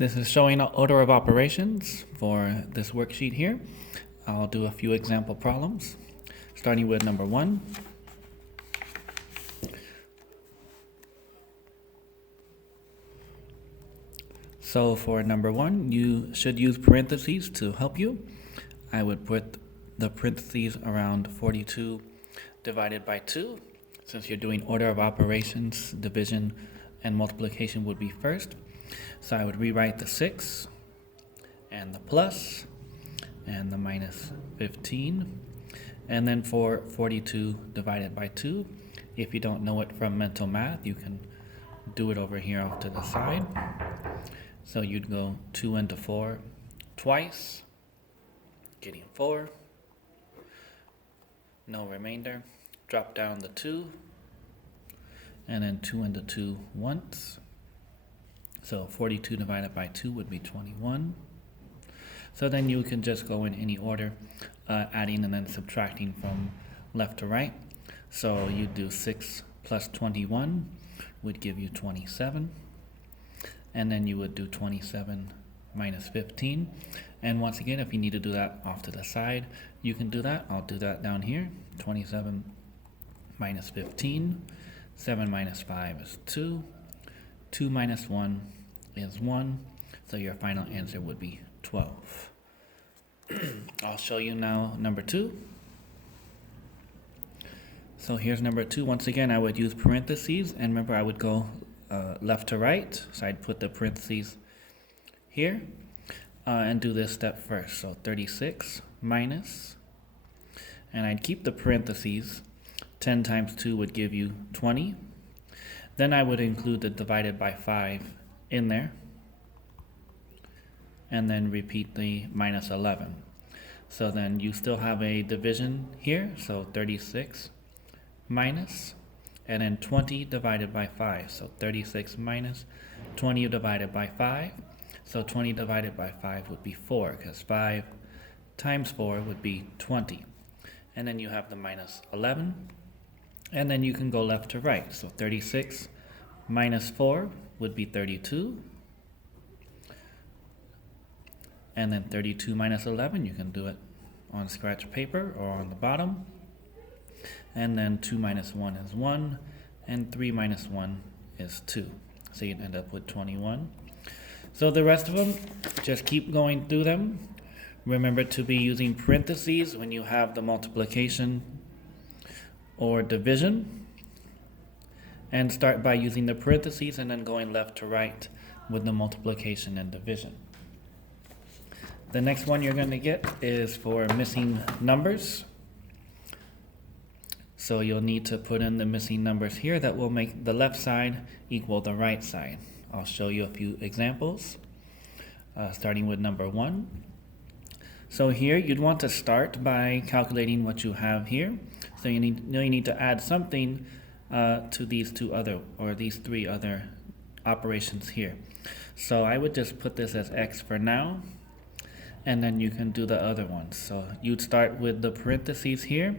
This is showing order of operations for this worksheet here. I'll do a few example problems, starting with number 1. So for number 1, you should use parentheses to help you. I would put the parentheses around 42 divided by 2. Since you're doing order of operations, division and multiplication would be first. So I would rewrite the 6 and the plus and the minus 15. And then for 42 divided by 2, if you don't know it from mental math, you can do it over here off to the side. So you'd go 2 into 4 twice, getting 4. No remainder. Drop down the 2. And then 2 into 2 once. So 42 divided by 2 would be 21. So then you can just go in any order, adding and then subtracting from left to right. So you do 6 plus 21 would give you 27. And then you would do 27 minus 15. And once again, if you need to do that off to the side, you can do that. I'll do that down here. 27 minus 15. 7 minus 5 is 2. 2 minus 1 is 1. So your final answer would be 12. I'll show you now number 2. So here's number 2. Once again, I would use parentheses. And remember, I would go left to right. So I'd put the parentheses here and do this step first. So 36 minus, and I'd keep the parentheses. 10 times 2 would give you 20. Then I would include the divided by 5 in there. And then repeat the minus 11. So then you still have a division here. So 36 minus, and then 20 divided by 5. So 36 minus 20 divided by 5. So 20 divided by 5 would be 4, because 5 times 4 would be 20. And then you have the minus 11. And then you can go left to right. So 36 minus 4 would be 32. And then 32 minus 11, you can do it on scratch paper or on the bottom. And then 2 minus 1 is 1. And 3 minus 1 is 2. So you'd end up with 21. So the rest of them, just keep going through them. Remember to be using parentheses when you have the multiplication or division, and start by using the parentheses and then going left to right with the multiplication and division. The next one you're going to get is for missing numbers. So you'll need to put in the missing numbers here that will make the left side equal the right side. I'll show you a few examples, starting with number 1. So here you'd want to start by calculating what you have here. So you need to add something to these three other operations here. So I would just put this as x for now, and then you can do the other ones. So you'd start with the parentheses here.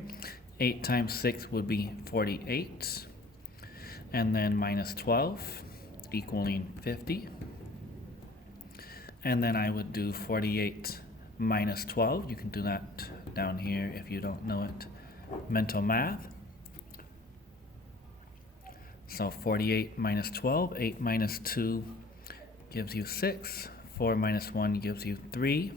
8 times 6 would be 48, and then minus 12 equaling 50. And then I would do 48 minus 12. You can do that down here if you don't know it. Mental math. So 48 minus 12, 8 minus 2 gives you 6, 4 minus 1 gives you 3,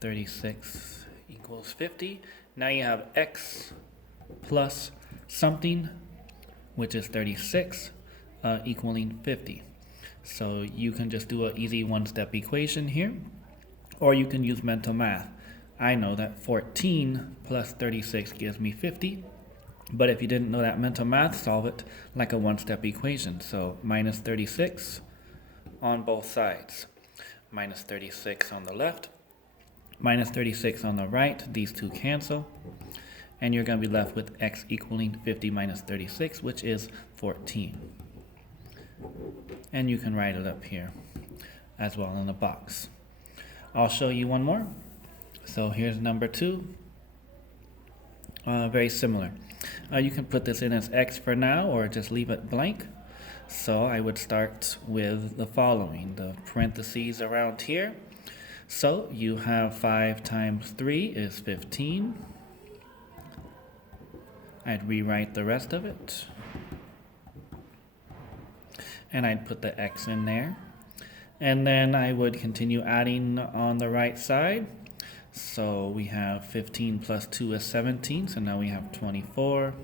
36 equals 50. Now you have x plus something, which is 36, equaling 50. So you can just do an easy one-step equation here, or you can use mental math. I know that 14 plus 36 gives me 50, but if you didn't know that mental math, solve it like a one-step equation. So minus 36 on both sides. Minus 36 on the left, minus 36 on the right. These two cancel, and you're going to be left with x equaling 50 minus 36, which is 14. And you can write it up here as well in the box. I'll show you one more. So here's number 2. Very similar. You can put this in as x for now, or just leave it blank. So I would start with the following, the parentheses around here. So you have 5 times 3 is 15. I'd rewrite the rest of it. And I'd put the x in there. And then I would continue adding on the right side. So we have 15 plus 2 is 17. So now we have 24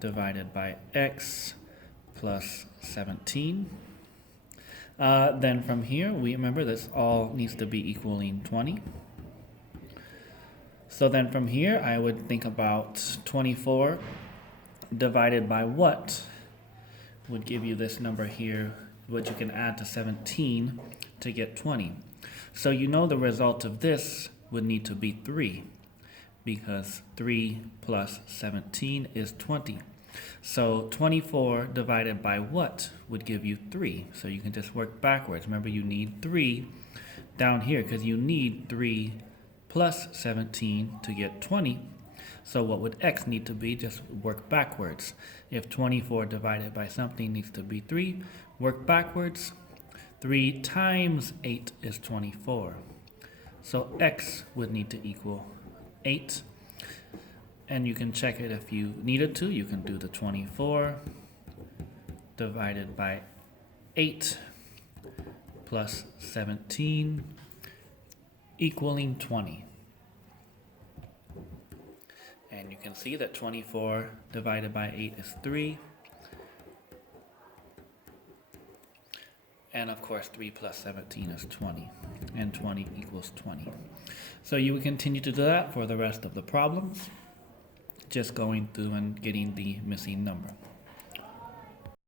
divided by x plus 17. Then from here, we remember this all needs to be equaling 20. So then from here, I would think about 24 divided by what would give you this number here, which you can add to 17 to get 20. So you know the result of this would need to be 3, because 3 plus 17 is 20. So 24 divided by what would give you 3? So you can just work backwards. Remember, you need 3 down here, because you need 3 plus 17 to get 20. So what would x need to be? Just work backwards. If 24 divided by something needs to be 3, work backwards. 3 times 8 is 24. So x would need to equal 8. And you can check it if you needed to. You can do the 24 divided by 8 plus 17 equaling 20. And you can see that 24 divided by 8 is 3. And of course 3 plus 17 is 20. And 20 equals 20. So you would continue to do that for the rest of the problems, just going through and getting the missing number.